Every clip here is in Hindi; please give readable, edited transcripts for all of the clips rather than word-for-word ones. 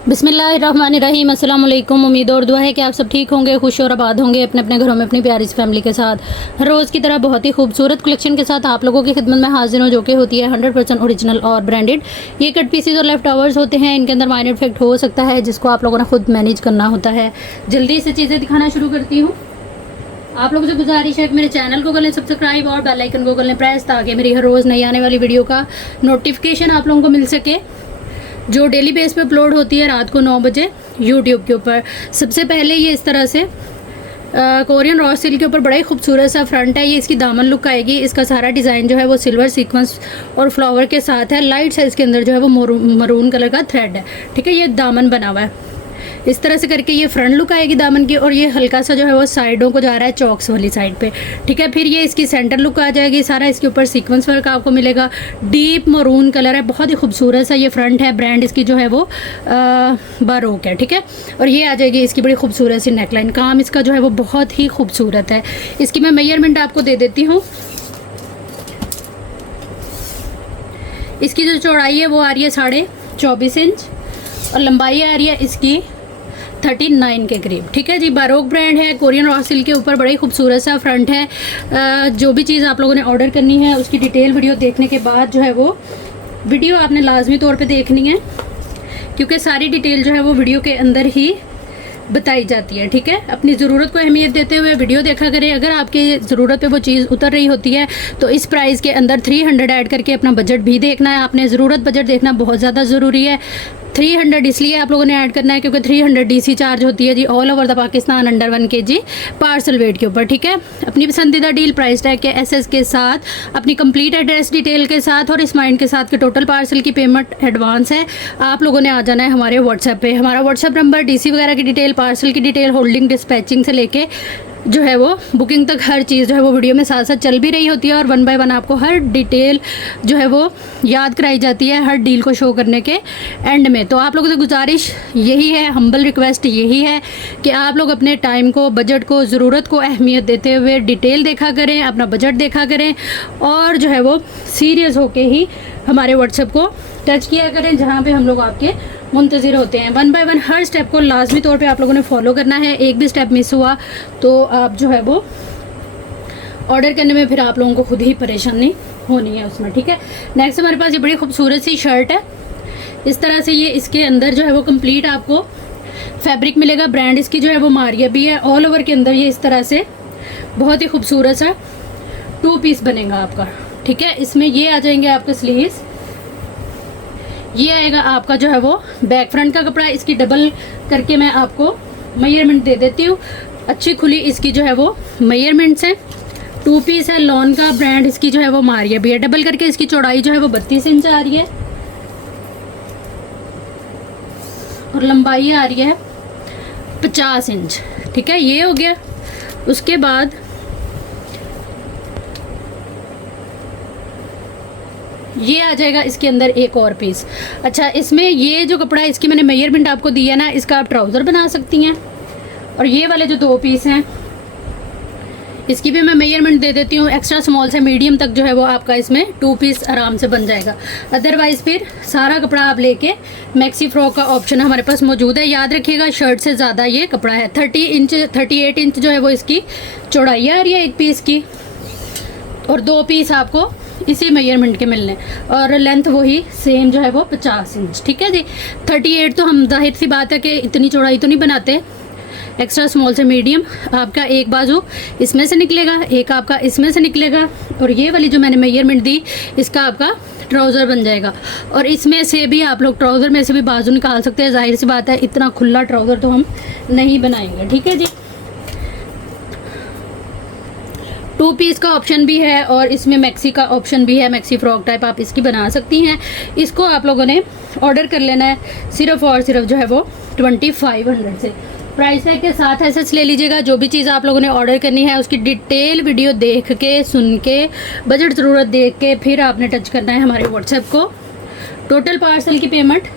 बिस्मिल्लाहिर्रहमानिर्रहीम। अस्सलाम वालेकुम। उम्मीद और दुआ है कि आप सब ठीक होंगे, खुश और आबाद होंगे अपने अपने घरों में अपनी प्यारी सी फैमिली के साथ। हर रोज़ की तरह बहुत ही खूबसूरत कलेक्शन के साथ आप लोगों की खिदमत में हाजिर हूँ, जो कि होती है 100% ओरिजिनल और ब्रांडेड। ये कट पीसीज और लेफ्ट ओवर्स होते हैं, इनके अंदर माइनर इफेक्ट हो सकता है जिसको आप लोगों ने खुद मैनेज करना होता है। जल्दी से चीज़ें दिखाना शुरू करती हूँ। आप लोगों से गुजारिश है कि मेरे चैनल को कर लें सब्सक्राइब और बेल आइकन को कर लें प्रेस, ताकि मेरी हर रोज़ नई आने वाली वीडियो का नोटिफिकेशन आप लोगों को मिल सके, जो डेली बेस पे अपलोड होती है रात को 9 बजे यूट्यूब के ऊपर। सबसे पहले ये इस तरह से कोरियन रॉ सिल्क के ऊपर बड़ा ही खूबसूरत सा फ्रंट है। ये इसकी दामन लुक आएगी। इसका सारा डिज़ाइन जो है वो सिल्वर सीक्वेंस और फ्लावर के साथ है। लाइट साइज़ के अंदर जो है वो मरून कलर का थ्रेड है। ठीक है, ये दामन बना हुआ है। इस तरह से करके ये फ्रंट लुक आएगी दामन की, और ये हल्का सा जो है वो साइडों को जा रहा है चौक्स वाली साइड पे। ठीक है, फिर ये इसकी सेंटर लुक आ जाएगी। सारा इसके ऊपर सीक्वेंस वर्क आपको मिलेगा। डीप मरून कलर है, बहुत ही खूबसूरत सा ये फ्रंट है। ब्रांड इसकी जो है वो बारोक है। ठीक है, और ये आ जाएगी इसकी बड़ी खूबसूरत सी नेकलाइन। काम इसका जो है वो बहुत ही खूबसूरत है। इसकी मैं मेजरमेंट आपको दे देती हूँ। इसकी जो चौड़ाई है वो आ रही है 24.5 इंच और लंबाई आ रही है इसकी 39 के करीब। ठीक है जी, बारोक ब्रांड है, कोरियन रॉ सिल्क के ऊपर बड़ा ही खूबसूरत सा फ्रंट है। जो भी चीज़ आप लोगों ने ऑर्डर करनी है उसकी डिटेल वीडियो देखने के बाद जो है वो वीडियो आपने लाजमी तौर पे देखनी है, क्योंकि सारी डिटेल जो है वो वीडियो के अंदर ही बताई जाती है। ठीक है, अपनी ज़रूरत को अहमियत देते हुए वीडियो देखा करें। अगर आपकी ज़रूरत पे वो चीज़ उतर रही होती है तो इस प्राइस के अंदर 300 ऐड करके अपना बजट भी देखना है। आपने ज़रूरत बजट देखना बहुत ज़्यादा ज़रूरी है। 300 इसलिए आप लोगों ने ऐड करना है क्योंकि 300 डीसी चार्ज होती है जी all over the Pakistan under 1 kg parcel weight के ऊपर। ठीक है, अपनी पसंदीदा डील प्राइस टैग के एसएस के साथ, अपनी कंप्लीट एड्रेस डिटेल के साथ और स्माइल के साथ के टोटल पार्सल की पेमेंट एडवांस है। आप लोगों ने आ जाना है हमारे व्हाट्सएप पे। हमारा व्हाट्सएप नंबर डीसी वगैरह की डिटेल, पार्सल की डिटेल, होल्डिंग, डिस्पैचिंग से लेके जो है वो बुकिंग तक हर चीज़ जो है वो वीडियो में साथ साथ चल भी रही होती है, और 1 बाय 1 आपको हर डिटेल जो है वो याद कराई जाती है हर डील को शो करने के एंड में। तो आप लोगों से गुजारिश यही है, हम्बल रिक्वेस्ट यही है कि आप लोग अपने टाइम को, बजट को, ज़रूरत को अहमियत देते हुए डिटेल देखा करें, अपना बजट देखा करें, और जो है वो सीरियस होके ही हमारे व्हाट्सएप को टच किया करें, जहाँ पे हम लोग आपके मुंतज़िर होते हैं। 1 बाय 1 हर स्टेप को लाजमी तौर पे आप लोगों ने फॉलो करना है। एक भी स्टेप मिस हुआ तो आप जो है वो ऑर्डर करने में फिर आप लोगों को खुद ही परेशानी होनी है उसमें। ठीक है, नेक्स्ट हमारे पास ये बड़ी खूबसूरत सी शर्ट है। इस तरह से ये इसके अंदर जो है वो कंप्लीट आपको फैब्रिक मिलेगा। ब्रांड इसकी जो है वो मारिया भी है। ऑल ओवर के अंदर ये इस तरह से बहुत ही खूबसूरत सा 2 पीस बनेगा आपका। ठीक है, इसमें ये आ जाएंगे आपके स्लीव्स, ये आएगा आपका जो है वो बैक फ्रंट का कपड़ा। इसकी डबल करके मैं आपको मेजरमेंट दे देती हूँ। अच्छी खुली इसकी जो है वो मेजरमेंट्स है। 2 पीस है, लॉन का। ब्रांड इसकी जो है वो मारिया भी है। डबल करके इसकी चौड़ाई जो है वो 32 इंच आ रही है और लंबाई आ रही है 50 इंच। ठीक है, ये हो गया। उसके बाद ये आ जाएगा इसके अंदर एक और पीस। अच्छा, इसमें ये जो कपड़ा इसकी मैंने मेजरमेंट आपको दी है ना, इसका आप ट्राउज़र बना सकती हैं। और ये वाले जो 2 पीस हैं इसकी भी मैं मेजरमेंट दे देती हूँ। एक्स्ट्रा स्मॉल से मीडियम तक जो है वो आपका इसमें 2 पीस आराम से बन जाएगा। अदरवाइज़ फिर सारा कपड़ा आप लेके मैक्सी फ्रॉक का ऑप्शन हमारे पास मौजूद है। याद रखिएगा, शर्ट से ज़्यादा ये कपड़ा है। 38 इंच जो है वो इसकी चौड़ाई आ रही है एक पीस की, और 2 पीस आपको इसी मेजरमेंट के मिलने, और लेंथ वही सेम जो है वो 50 इंच। ठीक है जी, 38 तो हम जाहिर सी बात है कि इतनी चौड़ाई तो नहीं बनाते। एक्स्ट्रा स्मॉल से मीडियम आपका एक बाजू इसमें से निकलेगा, एक आपका इसमें से निकलेगा, और ये वाली जो मैंने मेजरमेंट दी इसका आपका ट्राउज़र बन जाएगा। और इसमें से भी आप लोग ट्राउज़र में से भी बाजू निकाल सकते हैं। जाहिर सी बात है इतना खुला ट्राउज़र तो हम नहीं बनाएंगे। ठीक है जी, 2 पीस का ऑप्शन भी है और इसमें मैक्सी का ऑप्शन भी है। मैक्सी फ्रॉक टाइप आप इसकी बना सकती हैं। इसको आप लोगों ने ऑर्डर कर लेना है सिर्फ और सिर्फ जो है वो 2500 से। प्राइस टैग के साथ एसएस ले लीजिएगा। जो भी चीज़ आप लोगों ने ऑर्डर करनी है उसकी डिटेल वीडियो देख के, सुन के, बजट ज़रूरत देख के फिर आपने टच करना है हमारे व्हाट्सएप को। टोटल पार्सल की पेमेंट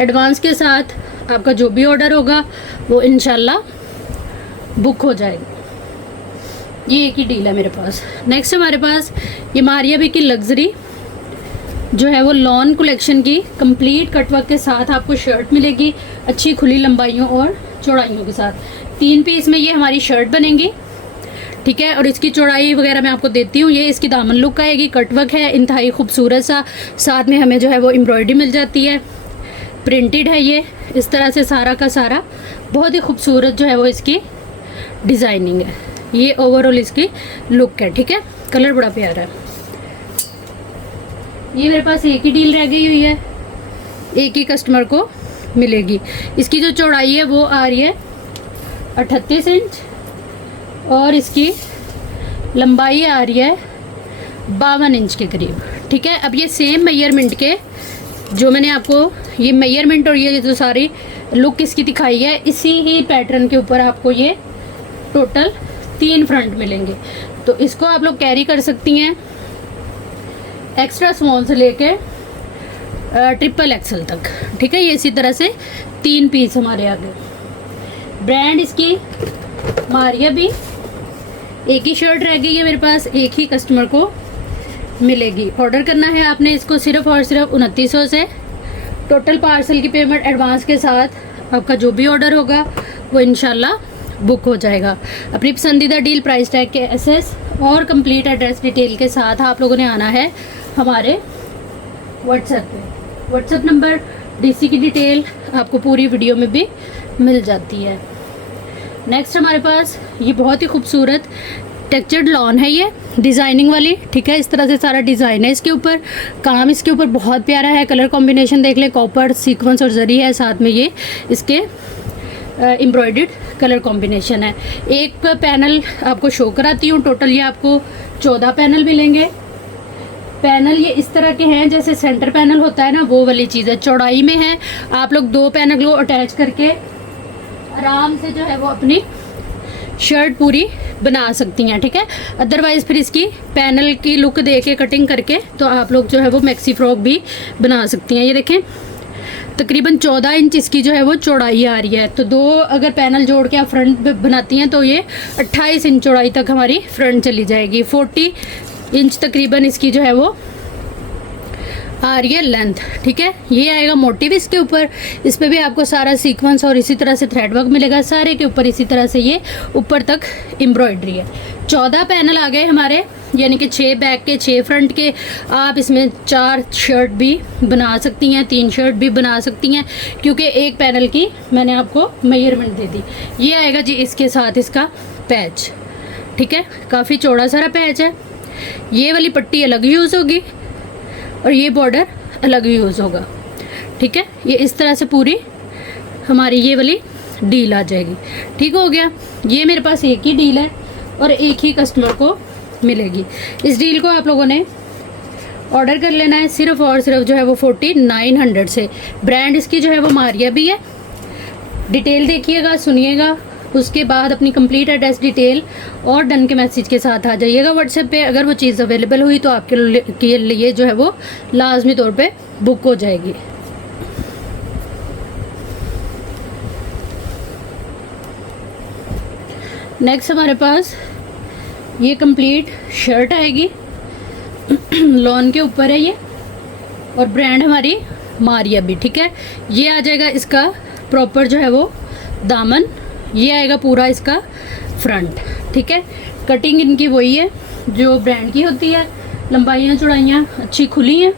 एडवांस के साथ आपका जो भी ऑर्डर होगा वो इंशाल्लाह बुक हो जाएगा। ये एक ही डील है मेरे पास। नेक्स्ट हमारे पास ये मारिया भी की लग्जरी जो है वो लॉन कलेक्शन की कंप्लीट कटवर्क के साथ आपको शर्ट मिलेगी, अच्छी खुली लंबाइयों और चौड़ाइयों के साथ। 3 पीस में ये हमारी शर्ट बनेगी, ठीक है। और इसकी चौड़ाई वगैरह मैं आपको देती हूँ। ये इसकी दामन लुक आएगी, कटवर्क है इंतहाई खूबसूरत सा, साथ में हमें जो है वो एम्ब्रॉयडरी मिल जाती है, प्रिंटेड है ये इस तरह से सारा का सारा, बहुत ही खूबसूरत जो है वो इसकी डिज़ाइनिंग है। ये ओवरऑल इसकी लुक है, ठीक है। कलर बड़ा प्यारा है। ये मेरे पास एक ही डील रह गई हुई है, एक ही कस्टमर को मिलेगी। इसकी जो चौड़ाई है वो आ रही है 38 इंच और इसकी लंबाई आ रही है 52 इंच के करीब, ठीक है। अब ये सेम मेजरमेंट के जो मैंने आपको ये मेजरमेंट और ये जो सारी लुक इसकी दिखाई है, इसी ही पैटर्न के ऊपर आपको ये टोटल 3 फ्रंट मिलेंगे। तो इसको आप लोग कैरी कर सकती हैं एक्स्ट्रा स्मॉल से लेके ट्रिपल एक्सल तक, ठीक है। ये इसी तरह से 3 पीस हमारे आगे। ब्रांड इसकी मारिया भी, एक ही शर्ट रह गई है मेरे पास, एक ही कस्टमर को मिलेगी। ऑर्डर करना है आपने इसको सिर्फ और सिर्फ 2900 से। टोटल पार्सल की पेमेंट एडवांस के साथ आपका जो भी ऑर्डर होगा वो इंशाल्लाह बुक हो जाएगा। अपनी पसंदीदा डील प्राइस टैग के एसएस और कंप्लीट एड्रेस डिटेल के साथ आप लोगों ने आना है हमारे व्हाट्सएप पे। व्हाट्सएप नंबर, डीसी की डिटेल आपको पूरी वीडियो में भी मिल जाती है। नेक्स्ट हमारे पास ये बहुत ही खूबसूरत टेक्सचर्ड लॉन है, ये डिज़ाइनिंग वाली, ठीक है। इस तरह से सारा डिज़ाइन है इसके ऊपर, काम इसके ऊपर बहुत प्यारा है। कलर कॉम्बिनेशन देख लें, कॉपर, सीक्वेंस और जरी है, साथ में ये इसके एम्ब्रॉयडर्ड कलर कॉम्बिनेशन है। एक पैनल आपको शो कराती हूँ, टोटल ये आपको 14 पैनल मिलेंगे। पैनल ये इस तरह के हैं जैसे सेंटर पैनल होता है ना, वो वाली चीज़ है, चौड़ाई में है। आप लोग 2 पैनल को अटैच करके आराम से जो है वो अपनी शर्ट पूरी बना सकती हैं, ठीक है। अदरवाइज़ फिर इसकी पैनल की लुक दे के कटिंग करके तो आप लोग जो है वो मैक्सी फ्रॉक भी बना सकती हैं। ये देखें तकरीबन 14 इंच इसकी जो है वो चौड़ाई आ रही है। तो 2 अगर पैनल जोड़ के आप फ्रंट बनाती हैं तो ये 28 इंच चौड़ाई तक हमारी फ्रंट चली जाएगी। 40 इंच तकरीबन इसकी जो है वो आ रही है लेंथ, ठीक है। ये आएगा मोटिव इसके ऊपर, इस पर भी आपको सारा सीक्वेंस और इसी तरह से थ्रेड वर्क मिलेगा। सारे के ऊपर इसी तरह से ये ऊपर तक एम्ब्रॉयडरी है। 14 पैनल आ गए हमारे, यानी कि 6 बैक के 6 फ्रंट के। आप इसमें 4 शर्ट भी बना सकती हैं, 3 शर्ट भी बना सकती हैं, क्योंकि एक पैनल की मैंने आपको मेजरमेंट दे दी। ये आएगा जी इसके साथ इसका पैच, ठीक है। काफ़ी चौड़ा सारा पैच है। ये वाली पट्टी अलग यूज़ होगी और ये बॉर्डर अलग यूज़ होगा, ठीक है। ये इस तरह से पूरी हमारी ये वाली डील आ जाएगी, ठीक हो गया। ये मेरे पास एक ही डील है और एक ही कस्टमर को मिलेगी। इस डील को आप लोगों ने ऑर्डर कर लेना है सिर्फ और सिर्फ जो है वो 4900 से। ब्रांड इसकी जो है वो मारिया भी है। डिटेल देखिएगा, सुनिएगा, उसके बाद अपनी कंप्लीट एड्रेस डिटेल और डन के मैसेज के साथ आ जाइएगा व्हाट्सएप पे। अगर वो चीज़ अवेलेबल हुई तो आपके लिए जो है वो लाजमी तौर पे बुक हो जाएगी। नेक्स्ट हमारे पास ये कंप्लीट शर्ट आएगी, लॉन के ऊपर है ये, और ब्रांड हमारी मारिया भी, ठीक है। ये आ जाएगा इसका प्रॉपर जो है वो दामन, ये आएगा पूरा इसका फ्रंट, ठीक है। कटिंग इनकी वही है जो ब्रांड की होती है। लंबाइयाँ चौड़ाइयाँ अच्छी खुली हैं,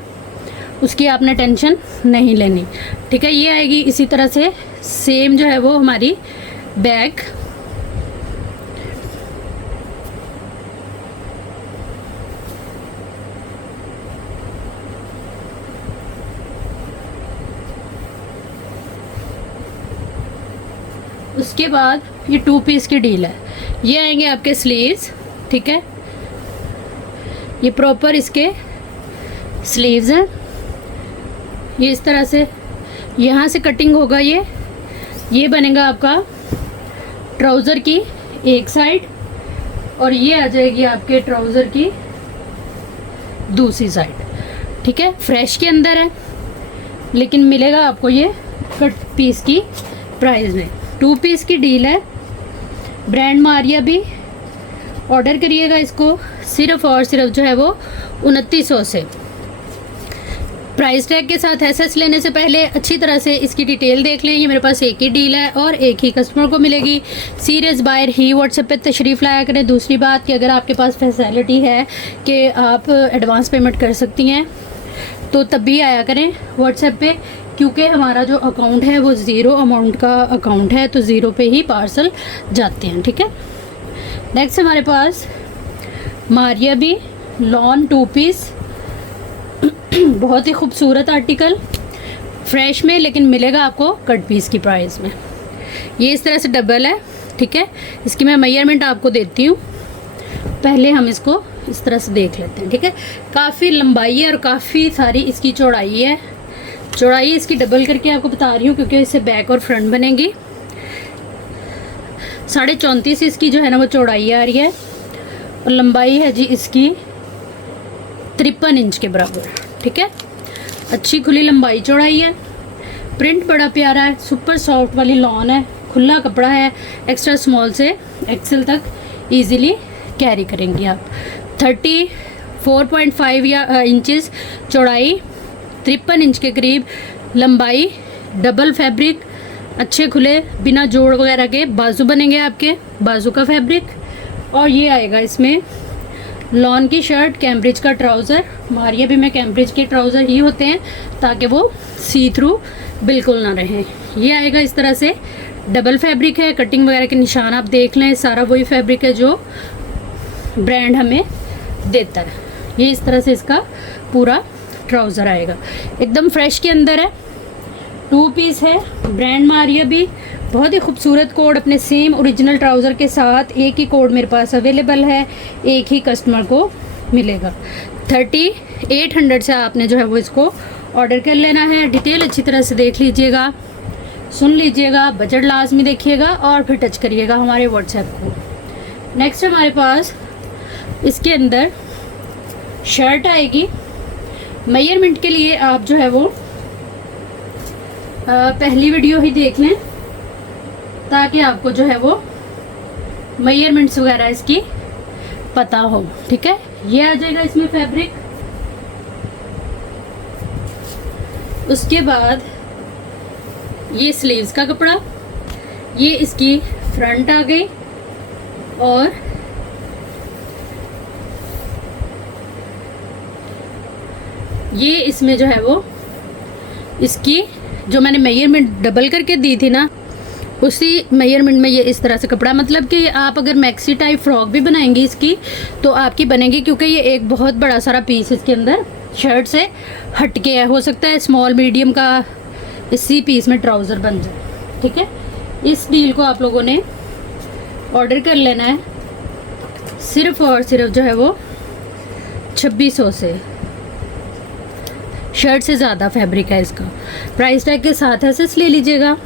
उसकी आपने टेंशन नहीं लेनी, ठीक है। ये आएगी इसी तरह से सेम जो है वो हमारी बैक, उसके बाद ये 2 पीस की डील है। ये आएंगे आपके स्लीव्स, ठीक है। ये प्रॉपर इसके स्लीव्स हैं। ये इस तरह से यहाँ से कटिंग होगा, ये बनेगा आपका ट्राउज़र की एक साइड और ये आ जाएगी आपके ट्राउज़र की दूसरी साइड, ठीक है। फ्रेश के अंदर है लेकिन मिलेगा आपको ये कट पीस की प्राइस में। 2 पीस की डील है, ब्रांड मारिया भी। ऑर्डर करिएगा इसको सिर्फ और सिर्फ जो है वो 2900 से। प्राइस टैग के साथ एसएस लेने से पहले अच्छी तरह से इसकी डिटेल देख लें। ये मेरे पास एक ही डील है और एक ही कस्टमर को मिलेगी। सीरियस बायर ही व्हाट्सएप पे तशरीफ़ लाया करें। दूसरी बात कि अगर आपके पास फैसिलिटी है कि आप एडवांस पेमेंट कर सकती हैं तो तब भी आया करें व्हाट्सएप पे, क्योंकि हमारा जो अकाउंट है वो ज़ीरो अमाउंट का अकाउंट है, तो ज़ीरो पे ही पार्सल जाते हैं, ठीक है। नेक्स्ट हमारे पास मारिया भी लॉन 2 पीस, बहुत ही खूबसूरत आर्टिकल, फ्रेश में, लेकिन मिलेगा आपको कट पीस की प्राइस में। ये इस तरह से डबल है, ठीक है। इसकी मैं मेजरमेंट आपको देती हूँ, पहले हम इसको इस तरह से देख लेते हैं, ठीक है। काफ़ी लंबाई है और काफ़ी सारी इसकी चौड़ाई है। चौड़ाई इसकी डबल करके आपको बता रही हूँ क्योंकि इससे बैक और फ्रंट बनेगी। 34.5 इसकी जो है ना वो चौड़ाई आ रही है और लंबाई है जी इसकी 53 इंच के बराबर, ठीक है। अच्छी खुली लंबाई चौड़ाई है। प्रिंट बड़ा प्यारा है, सुपर सॉफ्ट वाली लॉन है, खुला कपड़ा है, एक्स्ट्रा स्मॉल से एक्सेल तक इजीली कैरी करेंगी आप। 34.5 इंचेस चौड़ाई, 53 इंच के करीब लंबाई, डबल फैब्रिक, अच्छे खुले बिना जोड़ वगैरह के बाजू बनेंगे आपके, बाजू का फैब्रिक। और ये आएगा इसमें लॉन की शर्ट, कैम्ब्रिज का ट्राउज़र। मारिया भी में कैम्ब्रिज के ट्राउज़र ही होते हैं ताकि वो सी थ्रू बिल्कुल ना रहें। ये आएगा इस तरह से, डबल फैब्रिक है, कटिंग वगैरह के निशान आप देख लें, सारा वही फैब्रिक है जो ब्रांड हमें देता है। ये इस तरह से इसका पूरा ट्राउज़र आएगा, एकदम फ्रेश के अंदर है, 2 पीस है, ब्रांड मारिया भी। बहुत ही खूबसूरत कोड अपने सेम ओरिजिनल ट्राउज़र के साथ, एक ही कोड मेरे पास अवेलेबल है, एक ही कस्टमर को मिलेगा। 3800 से आपने जो है वो इसको ऑर्डर कर लेना है। डिटेल अच्छी तरह से देख लीजिएगा, सुन लीजिएगा, बजट लाजमी देखिएगा और फिर टच करिएगा हमारे व्हाट्सएप को। नेक्स्ट हमारे पास इसके अंदर शर्ट आएगी। मेजरमेंट के लिए आप जो है वो पहली वीडियो ही देख लें ताकि आपको जो है वो मेजरमेंट्स वगैरह इसकी पता हो, ठीक है। ये आ जाएगा इसमें फैब्रिक। उसके बाद ये स्लीव्स का कपड़ा, ये इसकी फ्रंट आ गई और ये इसमें जो है वो इसकी जो मैंने मेजरमेंट डबल करके दी थी ना, उसी मेजरमेंट में ये इस तरह से कपड़ा, मतलब कि आप अगर मैक्सी टाइप फ्रॉक भी बनाएंगी इसकी तो आपकी बनेगी, क्योंकि ये एक बहुत बड़ा सारा पीस इसके अंदर शर्ट से हट के है। हो सकता है स्मॉल मीडियम का इसी पीस में ट्राउज़र बन जाए, ठीक है। इस डील को आप लोगों ने ऑर्डर कर लेना है सिर्फ और सिर्फ जो है वो 2600 से। शर्ट से ज़्यादा फैब्रिक है इसका। प्राइस टैग के साथ एसएस ले लीजिएगा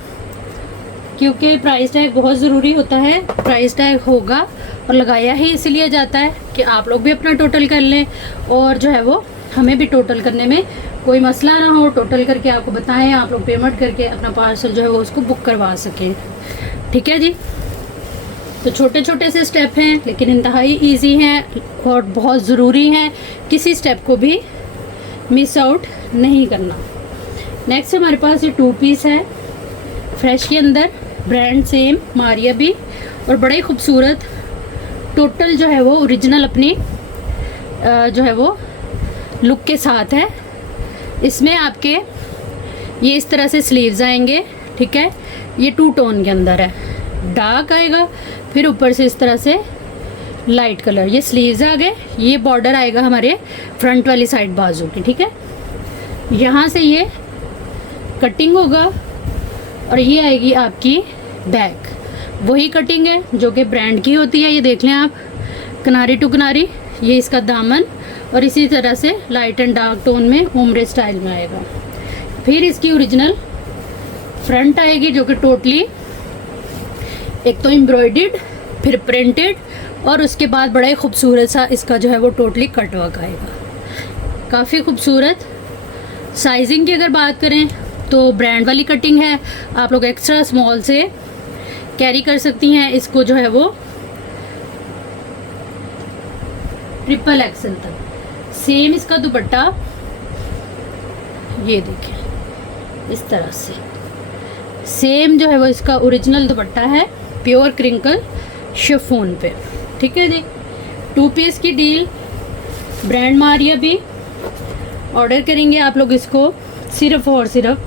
क्योंकि प्राइस टैग बहुत ज़रूरी होता है। प्राइस टैग होगा और लगाया ही इसलिए जाता है कि आप लोग भी अपना टोटल कर लें और जो है वो हमें भी टोटल करने में कोई मसला ना हो। टोटल करके आपको बताएं, आप लोग पेमेंट करके अपना पार्सल जो है वो उसको बुक करवा सकें, ठीक है जी। तो छोटे छोटे से स्टेप हैं लेकिन इंतहाई ईजी हैं और बहुत ज़रूरी हैं, किसी स्टेप को भी मिस आउट नहीं करना। नेक्स्ट हमारे पास ये 2 पीस है, फ्रेश के अंदर, ब्रांड सेम मारिया भी, और बड़ा ही खूबसूरत टोटल जो है वो ओरिजिनल अपनी जो है वो लुक के साथ है। इसमें आपके ये इस तरह से स्लीव्स आएंगे, ठीक है। ये 2 टोन के अंदर है, डार्क आएगा, फिर ऊपर से इस तरह से लाइट कलर, ये स्लीव्स आ गए। ये बॉर्डर आएगा हमारे फ्रंट वाली साइड बाजू की, ठीक है। यहाँ से ये कटिंग होगा और ये आएगी आपकी बैक, वही कटिंग है जो कि ब्रांड की होती है। ये देख लें आप, किनारी टू किनारी, ये इसका दामन, और इसी तरह से लाइट एंड डार्क टोन में ओमरे स्टाइल में आएगा। फिर इसकी ओरिजिनल फ्रंट आएगी जो कि टोटली एक तो एम्ब्रॉयडर्ड, फिर प्रिंटेड, और उसके बाद बड़ा ही खूबसूरत सा इसका जो है वो टोटली कट वर्क आएगा, काफ़ी खूबसूरत। साइजिंग की अगर बात करें तो ब्रांड वाली कटिंग है, आप लोग एक्स्ट्रा स्मॉल से कैरी कर सकती हैं इसको जो है वो ट्रिपल एक्सल तक। सेम इसका दुपट्टा ये देखें इस तरह से सेम जो है वो इसका ओरिजिनल दुपट्टा है, प्योर क्रिंकल शिफॉन पे। ठीक है जी, 2 पीस की डील, ब्रांड मारिया भी। ऑर्डर करेंगे आप लोग इसको सिर्फ और सिर्फ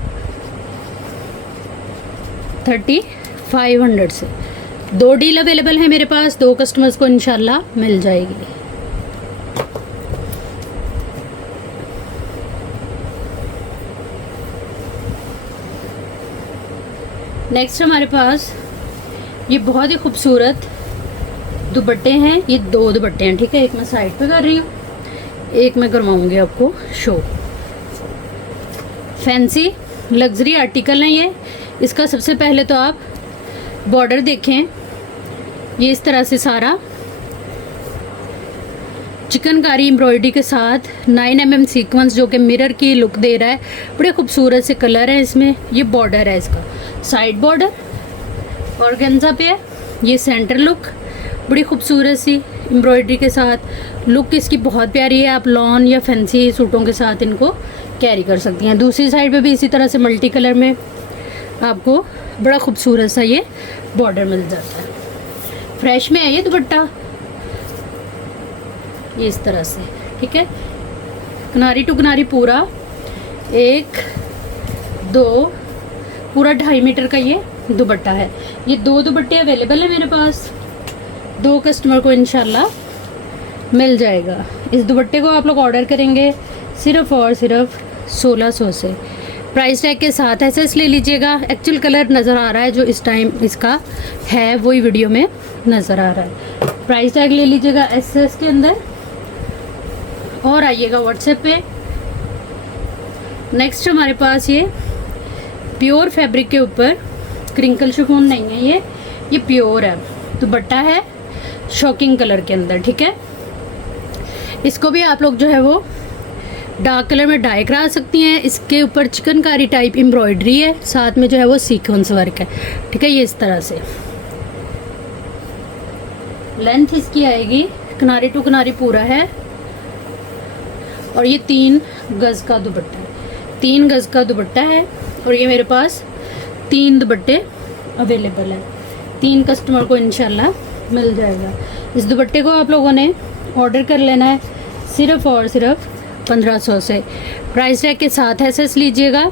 3500 से। 2 डील अवेलेबल है मेरे पास, 2 कस्टमर्स को इंशाल्लाह मिल जाएगी। नेक्स्ट हमारे पास ये बहुत ही खूबसूरत दुपट्टे हैं। ये 2 दुपट्टे हैं, ठीक है। एक मैं साइड पे कर रही हूँ, एक मैं करवाऊंगी आपको शो। फैंसी लग्जरी आर्टिकल हैं ये। इसका सबसे पहले तो आप बॉर्डर देखें, ये इस तरह से सारा चिकनकारी एम्ब्रॉयडरी के साथ 9 mm सीक्वेंस जो कि मिरर की लुक दे रहा है। बड़े खूबसूरत से कलर है इसमें। ये बॉर्डर है इसका, साइड बॉर्डर ऑर्गेन्जा पे है। ये सेंटर लुक बड़ी खूबसूरत सी एम्ब्रॉयडरी के साथ। लुक इसकी बहुत प्यारी है। आप लॉन या फैंसी सूटों के साथ इनको कैरी कर सकती हैं। दूसरी साइड पे भी इसी तरह से मल्टी कलर में आपको बड़ा खूबसूरत सा ये बॉर्डर मिल जाता है। फ्रेश में है ये दुपट्टा, ये इस तरह से, ठीक है। किनारी टू किनारी पूरा 1 2 पूरा 2.5 मीटर का ये दुपट्टा है। ये 2 दुपट्टे अवेलेबल है मेरे पास, 2 कस्टमर को इंशाल्लाह मिल जाएगा। इस दुपट्टे को आप लोग ऑर्डर करेंगे सिर्फ और सिर्फ 1600 से। प्राइस टैग के साथ एसएस ले लीजिएगा। एक्चुअल कलर नज़र आ रहा है जो इस टाइम इसका है, वही वीडियो में नज़र आ रहा है। प्राइस टैग ले लीजिएगा एसएस के अंदर और आइएगा व्हाट्सएप पे। नेक्स्ट हमारे पास ये प्योर फैब्रिक के ऊपर क्रिंकल शिफॉन नहीं है, ये प्योर है। दुपट्टा है शॉकिंग कलर के अंदर, ठीक है। इसको भी आप लोग जो है वो डार्क कलर में डाई करा सकती हैं। इसके ऊपर चिकनकारी टाइप एम्ब्रॉयडरी है, साथ में जो है वो सीक्वेंस वर्क है, ठीक है। ये इस तरह से लेंथ इसकी आएगी, किनारे टू किनारे पूरा है। और ये 3 गज़ का दुपट्टा है, 3 गज़ का दुपट्टा है। और ये मेरे पास 3 दुपट्टे अवेलेबल है, 3 कस्टमर को इंशाल्लाह मिल जाएगा। इस दुपट्टे को आप लोगों ने ऑर्डर कर लेना है सिर्फ और सिर्फ 1500 से। प्राइस टैग के साथ एसएस लीजिएगा।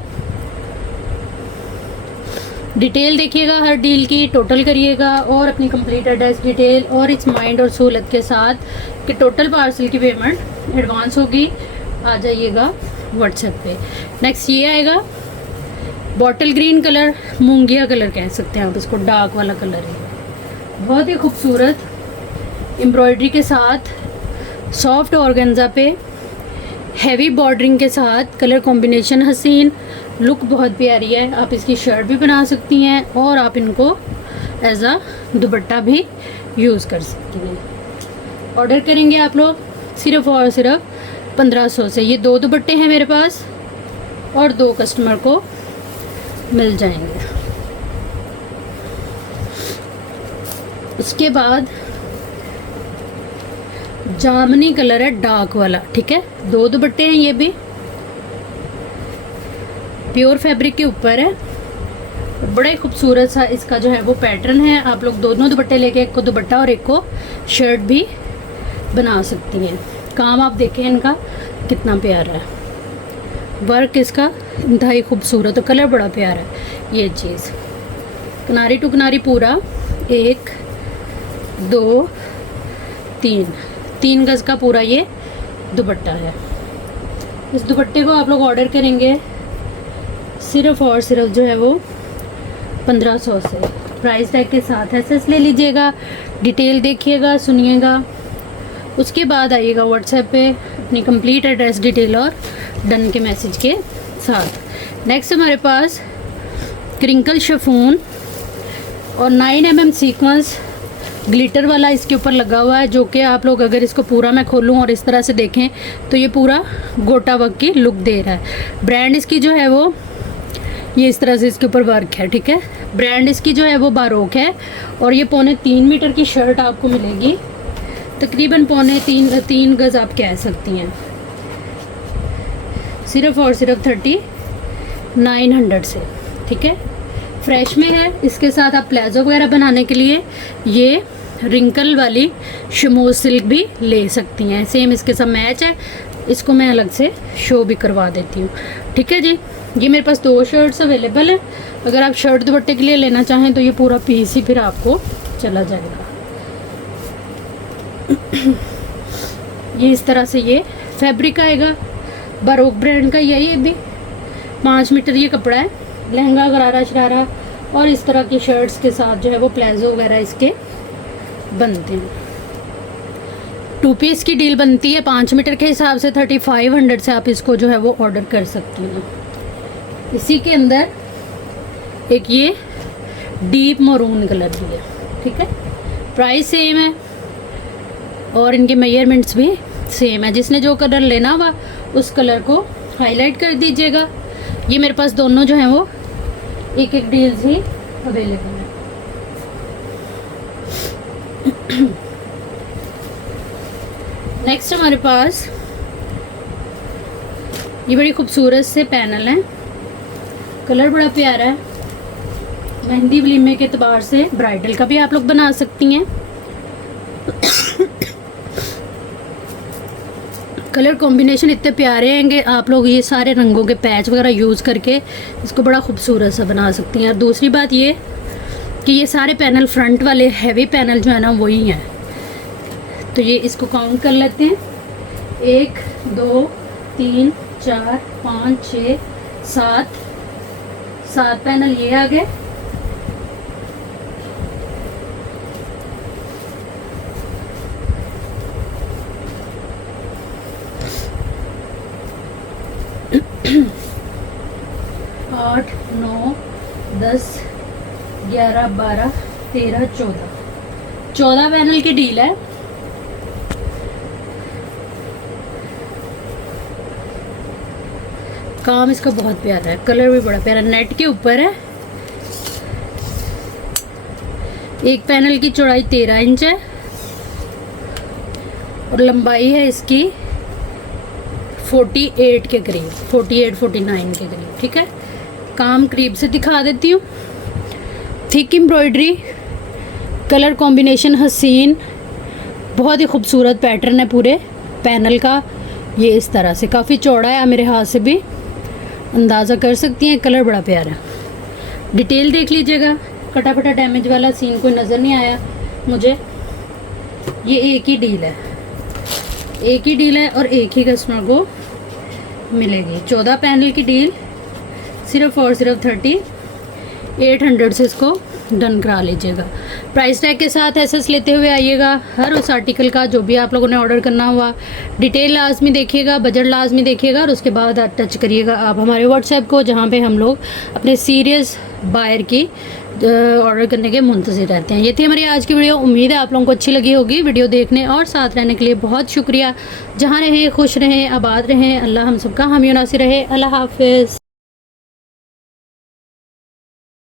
डिटेल देखिएगा हर डील की, टोटल करिएगा और अपनी कंप्लीट एड्रेस डिटेल और इस माइंड और सहूलत के साथ कि टोटल पार्सल की पेमेंट एडवांस होगी, आ जाइएगा व्हाट्सएप पे। नेक्स्ट ये आएगा बॉटल ग्रीन कलर, मूंगिया कलर कह सकते हैं आप इसको, डार्क वाला कलर है। बहुत ही खूबसूरत एम्ब्रॉयडरी के साथ सॉफ्ट ऑर्गेन्जा पे हैवी बॉर्डरिंग के साथ कलर कॉम्बिनेशन हसीन, लुक बहुत प्यारी है। आप इसकी शर्ट भी बना सकती हैं और आप इनको एज अ दुपट्टा भी यूज़ कर सकती हैं। ऑर्डर करेंगे आप लोग सिर्फ और सिर्फ 1500 से। ये 2 दुपट्टे हैं मेरे पास और 2 कस्टमर को मिल जाएंगे। उसके बाद जामनी कलर है डार्क वाला, ठीक है। 2 दुपट्टे हैं, ये भी प्योर फैब्रिक के ऊपर है। बड़ा ही खूबसूरत सा इसका जो है वो पैटर्न है। आप लोग दोनों दुपट्टे लेके एक को दुपट्टा और एक को शर्ट भी बना सकती हैं। काम आप देखें इनका कितना प्यारा है, वर्क इसका इंतहाई खूबसूरत और कलर बड़ा प्यारा है। ये चीज़ किनारी टू किनारी पूरा 1 2 3 गज़ का पूरा ये दुपट्टा है। इस दुपट्टे को आप लोग ऑर्डर करेंगे सिर्फ और सिर्फ जो है वो 1500 से। प्राइस टैग के साथ एसएस ले लीजिएगा। डिटेल देखिएगा, सुनिएगा, उसके बाद आइएगा व्हाट्सएप पे अपनी कंप्लीट एड्रेस डिटेल और डन के मैसेज के साथ। नेक्स्ट हमारे पास क्रिंकल शिफॉन और 9 mm सीक्वेंस ग्लिटर वाला इसके ऊपर लगा हुआ है, जो कि आप लोग अगर इसको पूरा मैं खोलूँ और इस तरह से देखें तो ये पूरा गोटा वर्क की लुक दे रहा है। ब्रांड इसकी जो है वो ये इस तरह से इसके ऊपर वर्क है, ठीक है। ब्रांड इसकी जो है वो बारोक है। और ये 3.25 मीटर की शर्ट आपको मिलेगी, तकरीबन 3.25 गज़ आप कह सकती हैं। सिर्फ और सिर्फ 3500 900 से, ठीक है। फ्रेश में है। इसके साथ आप प्लाजो वगैरह बनाने के लिए ये रिंकल वाली शमोज सिल्क भी ले सकती हैं। सेम इसके साथ मैच है। इसको मैं अलग से शो भी करवा देती हूँ, ठीक है जी। ये मेरे पास 2 शर्ट्स अवेलेबल है। अगर आप शर्ट दुपट्टे के लिए लेना चाहें तो ये पूरा पीस ही फिर आपको चला जाएगा। ये इस तरह से ये फैब्रिक आएगा, बारोक ब्रांड का ये भी 5 मीटर ये कपड़ा है। लहंगा गरारा शरारा और इस तरह की शर्ट्स के साथ जो है वो प्लाजो वगैरह इसके बनते हैं। 2 पीस की डील बनती है 5 मीटर के हिसाब से 3500 से आप इसको जो है वो ऑर्डर कर सकती हैं। इसी के अंदर एक ये डीप मरून कलर भी है, ठीक है। प्राइस सेम है और इनके मेजरमेंट्स भी सेम है। जिसने जो कलर लेना हुआ उस कलर को हाईलाइट कर दीजिएगा। ये मेरे पास दोनों जो हैं वो एक डील्स ही अवेलेबल है। नेक्स्ट हमारे पास ये बड़ी खूबसूरत से पैनल है। कलर बड़ा प्यारा है। मेहंदी वलीमे के एतबार से ब्राइडल का भी आप लोग बना सकती हैं। कलर कॉम्बिनेशन इतने प्यारे हैं कि आप लोग ये सारे रंगों के पैच वगैरह यूज़ करके इसको बड़ा खूबसूरत सा बना सकती हैं। और दूसरी बात ये कि ये सारे पैनल फ्रंट वाले हैवी पैनल जो है ना वही हैं। तो ये इसको काउंट कर लेते हैं। 1 2 3 4 5 6 7 पैनल ये आ गए। आठ 9 10 11 12 13 14 पैनल की डील है। काम इसका बहुत प्यारा है। कलर भी बड़ा प्यारा नेट के ऊपर है। एक पैनल की चौड़ाई 13 इंच है और लंबाई है इसकी 48 के करीब, 48-49 के करीब, ठीक है। काम करीब से दिखा देती हूँ। थिक एम्ब्रॉयडरी, कलर कॉम्बिनेशन हसीन, बहुत ही खूबसूरत पैटर्न है पूरे पैनल का। ये इस तरह से काफ़ी चौड़ा है, मेरे हाथ से भी अंदाज़ा कर सकती हैं। कलर बड़ा प्यारा। डिटेल देख लीजिएगा। कटा फटा डैमेज वाला सीन कोई नज़र नहीं आया मुझे। ये एक ही डील है और एक ही कस्टमर को मिलेगी। 14 पैनल की डील सिर्फ और सिर्फ 3800 से इसको डन करा लीजिएगा। प्राइस टैग के साथ एसएस लेते हुए आइएगा। हर उस आर्टिकल का जो भी आप लोगों ने ऑर्डर करना हुआ डिटेल लाजमी देखिएगा, बजट लाजमी देखिएगा और उसके बाद टच करिएगा आप हमारे व्हाट्सएप को, जहाँ पे हम लोग अपने सीरियस बायर की ऑर्डर करने के मुंतज़िर रहते हैं। ये थी हमारी आज की वीडियो। उम्मीद है आप लोगों को अच्छी लगी होगी। वीडियो देखने और साथ रहने के लिए बहुत शुक्रिया। जहाँ रहें खुश रहें, आबाद रहें। अल्लाह हम सबका हामी नासिर रहे। अल्लाह हाफिज़।